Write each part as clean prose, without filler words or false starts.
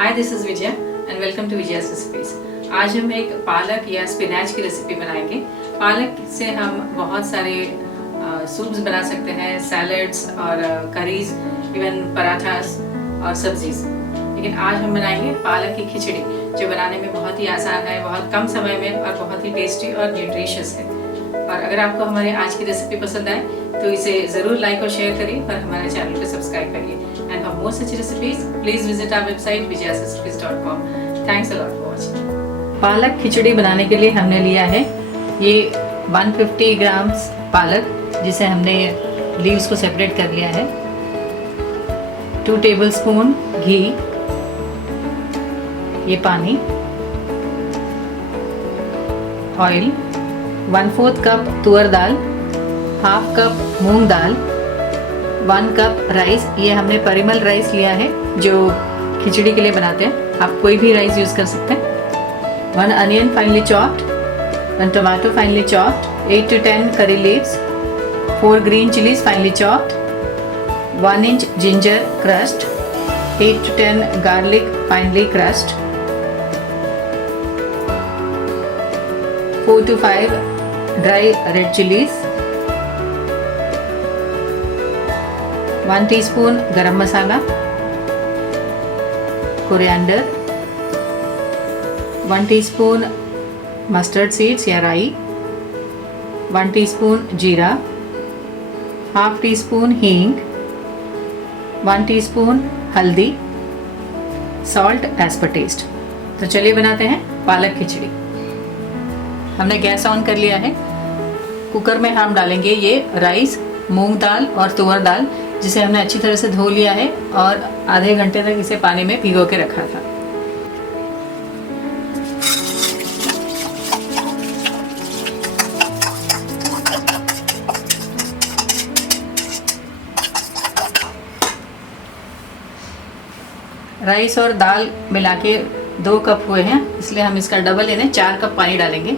Hi, this is Vijay and welcome to Vijaya's recipes. आज हम एक पालक या स्पिनच की रेसिपी बनाएंगे। पालक से हम बहुत सारे सूप्स बना सकते हैं, सैलड्स और करीज, इवन पराठास और सब्जीज। लेकिन आज हम बनाएंगे पालक की खिचड़ी, जो बनाने में बहुत ही आसान है, बहुत कम समय में और बहुत ही टेस्टी और न्यूट्रिशियस है। और अगर आपको हमारे आज की रेसिपी पसंद आए तो इसे ज़रूर लाइक और शेयर करिए और हमारे चैनल को सब्सक्राइब करिए। And for more such recipes please visit our website vijayasrecipes.com। Thanks a lot for watching. Palak khichdi बनाने के लिए हमने लिया है ये 150 ग्राम्स पालक, जिसे हमने लीव्स को सेपरेट कर लिया है। 2 टेबलस्पून घी, ये पानी, ऑयल, 1/4 कप तुअर दाल, 1/2 कप मूंग दाल, 1 कप राइस। ये हमने परिमल राइस लिया है जो खिचड़ी के लिए बनाते हैं, आप कोई भी राइस यूज कर सकते हैं। 1 onion finally chopped, 1 tomato finally chopped, 8 to 10 curry leaves, 4 green chilies finely chopped, 1 inch ginger crushed, 8 to 10 garlic finely crushed, 4 to 5 dry red chilies, 1 teaspoon garam masala, coriander, 1 teaspoon mustard seeds या राई, 1 teaspoon जीरा, 1/2 teaspoon हींग, 1 teaspoon हल्दी, salt as per taste। तो चलिए बनाते हैं पालक खिचड़ी। हमने गैस ऑन कर लिया है। कुकर में हम डालेंगे ये राइस, मूंग दाल और तुअर दाल, जिसे हमने अच्छी तरह से धो लिया है और आधे घंटे तक इसे पानी में भिगो के रखा था। राइस और दाल मिला के 2 कप हुए हैं, इसलिए हम इसका डबल यानी 4 कप पानी डालेंगे।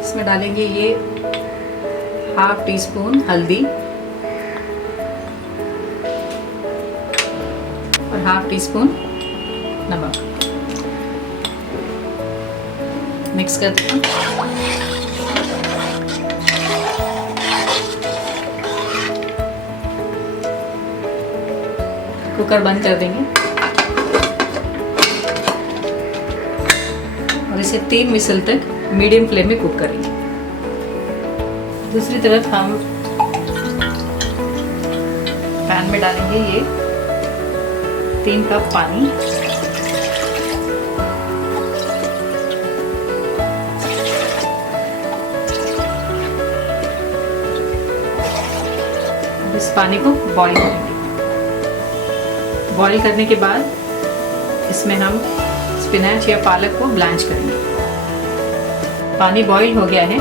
इसमें डालेंगे ये 1/2 टीस्पून हल्दी और 1/2 टीस्पून नमक। मिक्स करते हैं। कुकर बंद कर देंगे और इसे 3 विसल तक मीडियम फ्लेम में कुक करेंगे। दूसरी तरफ हम पैन में डालेंगे ये 3 कप पानी, इस पानी को बॉईल करेंगे। बॉईल करने के बाद इसमें हम स्पिनच या पालक को ब्लांच करेंगे। पानी बॉईल हो गया है।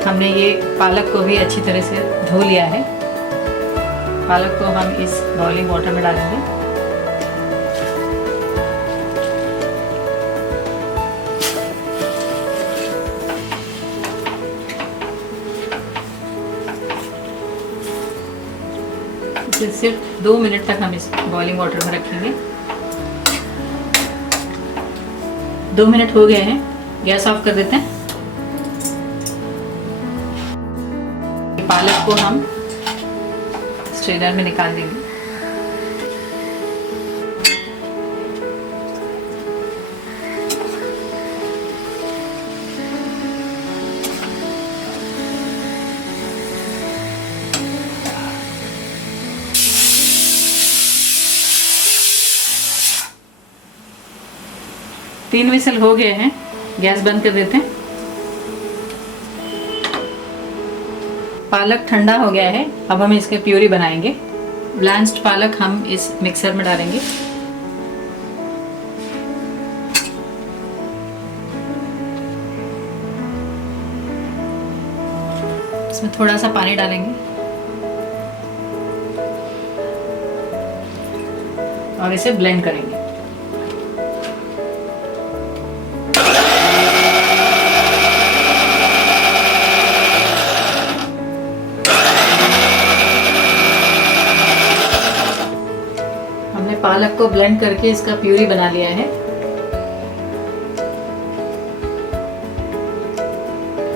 हमने ये पालक को भी अच्छी तरह से धो लिया है। पालक को हम इस बॉइलिंग वाटर में डालेंगे। इसे सिर्फ 2 मिनट तक हम इस बॉइलिंग वाटर में रखेंगे। 2 मिनट हो गए हैं, गैस ऑफ कर देते हैं। पालक को हम स्ट्रेनर में निकाल देंगे। तीन विसल हो गए हैं, गैस बंद कर देते हैं। पालक ठंडा हो गया है, अब हम इसके प्यूरी बनाएंगे। ब्लांच्ड पालक हम इस मिक्सर में डालेंगे। इसमें थोड़ा सा पानी डालेंगे। और इसे ब्लेंड करेंगे। हमने पालक को ब्लेंड करके इसका प्यूरी बना लिया है।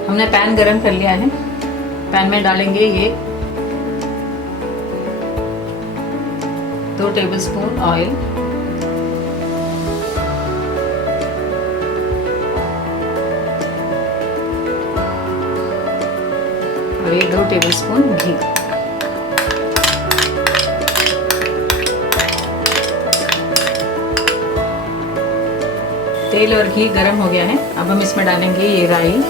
हमने पैन गरम कर लिया है। पैन में डालेंगे ये 2 टेबलस्पून ऑयल, और ये 2 टेबलस्पून घी। तेल और घी गरम हो गया है। अब हम इसमें डालेंगे ये राई,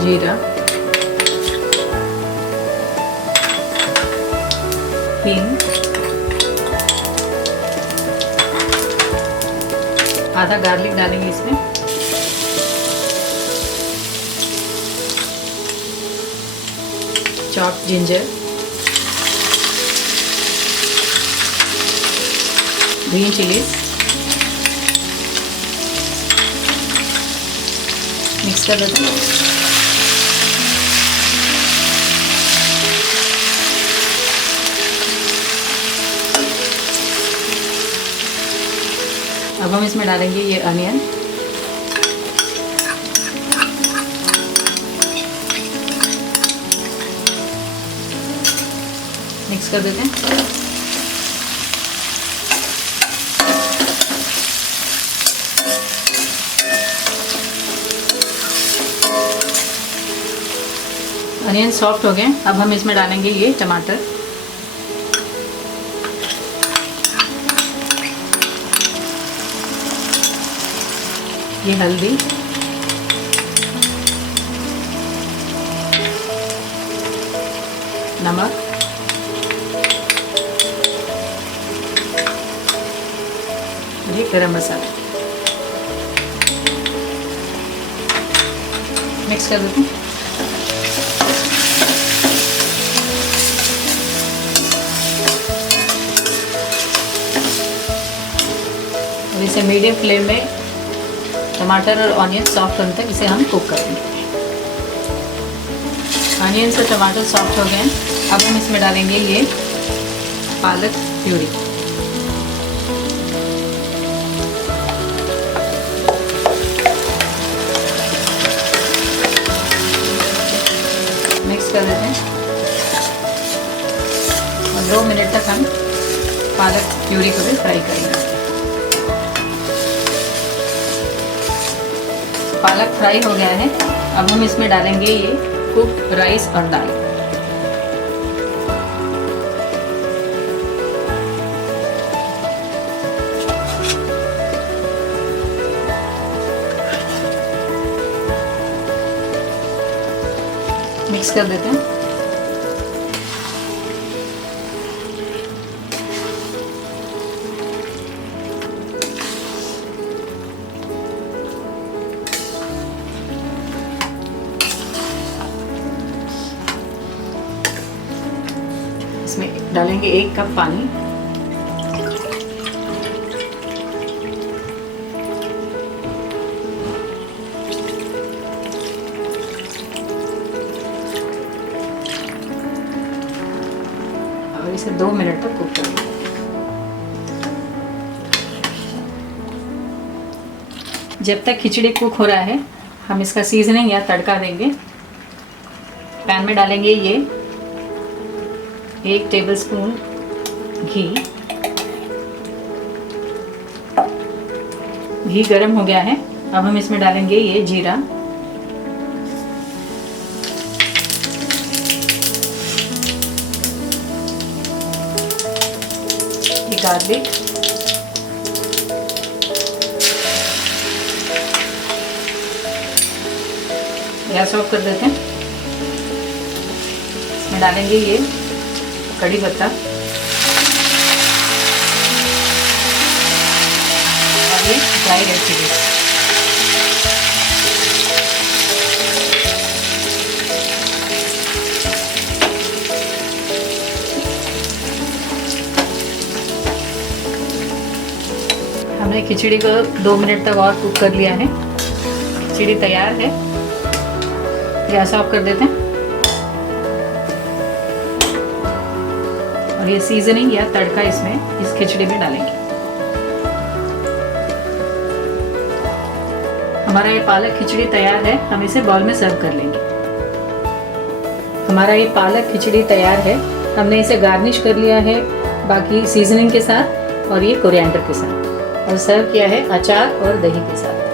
जीरा, हींग, आधा गार्लिक डालेंगे इसमें, chopped ginger, green chillies, mix कर देते हैं। अब हम इसमें डालेंगे ये अनियन, मिक्स कर देते हैं। अनियन सॉफ्ट हो गए। अब हम इसमें डालेंगे ये टमाटर, ये हल्दी, नमक, ये गरम मसाला, मिक्स कर देते हैं। और इसे मीडियम फ्लेम में टमाटर और ऑनियन सॉफ्ट होने तक इसे हम कुक करेंगे। ऑनियन से टमाटर सॉफ्ट हो गए हैं। अब हम इसमें डालेंगे ये पालक प्यूरी, मिक्स कर देते हैं और 2 मिनट तक हम पालक प्यूरी को भी फ्राई करेंगे। पालक फ्राई हो गया है। अब हम इसमें डालेंगे ये कुक राइस और दाल, मिक्स कर देते हैं। इसमें डालेंगे 1 कप पानी, और इसे 2 मिनट तक कुक करेंगे। जब तक खिचड़ी कुक हो रहा है हम इसका सीजनिंग या तड़का देंगे। पैन में डालेंगे ये 1 टेबलस्पून घी। घी गरम हो गया है। अब हम इसमें डालेंगे ये जीरा, ये गार्लिक, गैस ऑफ कर देते हैं। इसमें डालेंगे ये कड़ी पत्ता और ये ड्राई रेड चिलीज। खिचड़ी को 2 मिनट तक और कुक कर लिया है। खिचड़ी तैयार है। गैस ऑफ कर देते हैं और ये सीजनिंग या तड़का इसमें इस खिचड़ी में डालेंगे। हमारा ये पालक खिचड़ी तैयार है। हम इसे बाउल में सर्व कर लेंगे। हमारा ये पालक खिचड़ी तैयार है। हमने इसे गार्निश कर लिया है बाकी सीजनिंग के साथ और ये कोरिएंडर के साथ, और सर्व किया है अचार और दही के साथ।